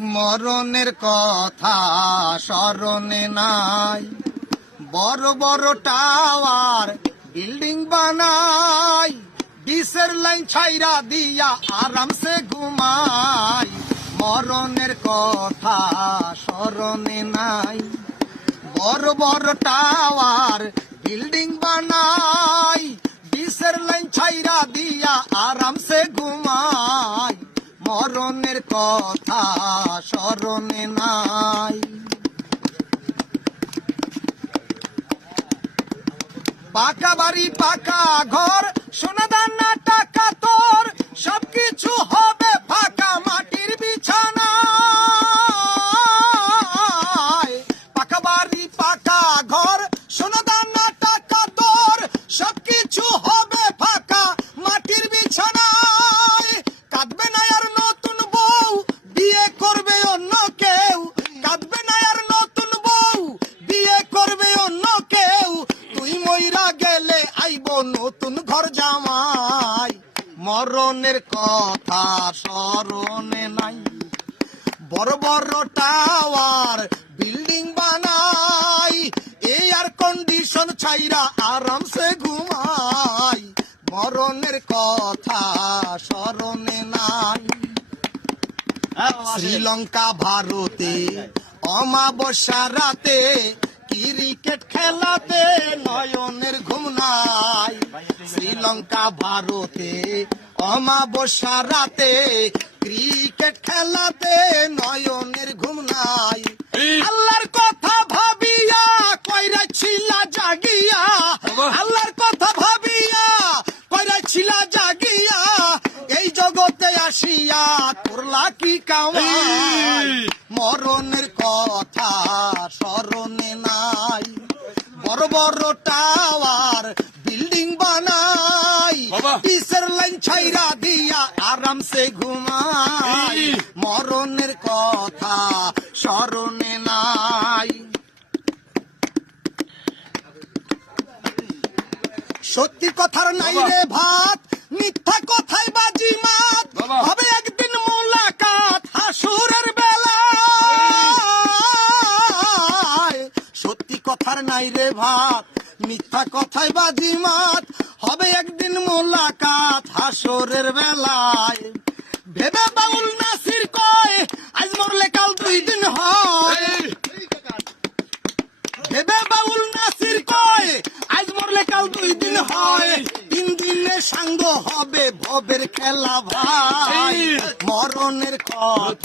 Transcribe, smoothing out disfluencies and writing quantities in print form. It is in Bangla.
মরণের কথা স্মরণে নাই, বড় বড় টাওয়ার বিল্ডিং বানাই, ডিসের লাইন ছাইরা দিয়া আরামসে ঘুমাই। মরণের কথা স্মরণে নাই, বড় বড় টাওয়ার বিল্ডিং বানাই, ডিসের লাইন ছাইরা দিয়া আরামসে ঘুমাই। মরণের কথা স্মরণে নাই। পাকা বাড়ি পাকা ঘর সোনা দানা টাকা তোর সবকিছু হবে ফাঁকা মাটির বিছানা। পাকা বাড়ি পাকা ঘর সোনা দানা টাকা তোর সবকিছু হবে ফাঁকা মাটির বিছানায়। কাঁদবে না আর নতুন বউ বিয়ে করবে অন্য কেউ, কাঁদবে না আর নতুন বউ বিয়ে করবে অন্য কেউ। তুই মইরা গেলে আইব নতুন ঘর জামাই। মরণের কথা স্মরণে নাই, বড় বড় টাওয়ার বিল্ডিং বানাই, এয়ার কন্ডিশন ছাইরা আরামসে ঘুমাই। মরণের কথা স্মরণে নাই। শ্রীলঙ্কা ভারতে অমাবস্যা রাতে ক্রিকেট খেলাতে নয়নের ঘুম নাই। শ্রীলঙ্কা ভারতে অমাবস্যা রাতে ক্রিকেট খেলাতে নয়নের ঘুম নাই। আল্লাহর কথা ভাবিয়া কইরা ছিলা জাগিয়া, আল্লাহর কথা ভাবিয়া কইরা ছিলা জাগিয়া, এই জগতে আসিয়া করলা কি কামাই। মরণের কথা স্মরণে নাই, বড় বড় টাওয়ার বিল্ডিং বানাই, ডিসের লাইন ছাইরা দিয়া আরামসে ঘুমাই। মরণের কথা স্মরণে নাই। সত্যি কথার নাই রে ভাত, মিথ্যা কথায় বাজি মাত, হবে একদিন মোলাকাত হাসুরের বেলায়। সত্যি কথার নাই রে ভাত, মিথ্যা কথায় বাজি মাত, হবে একদিন মোলাকাত হাসুরের বেলায়। ভেবে বাউল নাসির কয় আজ মরলে কাল 2 দিন হয়। ভেবে বাউল নাসির কয় আজ মরলে কাল 2 দিন হয়। 3 দিনে সাঙ্গ হবে ভবের খেলা ভাই। মরণের কথা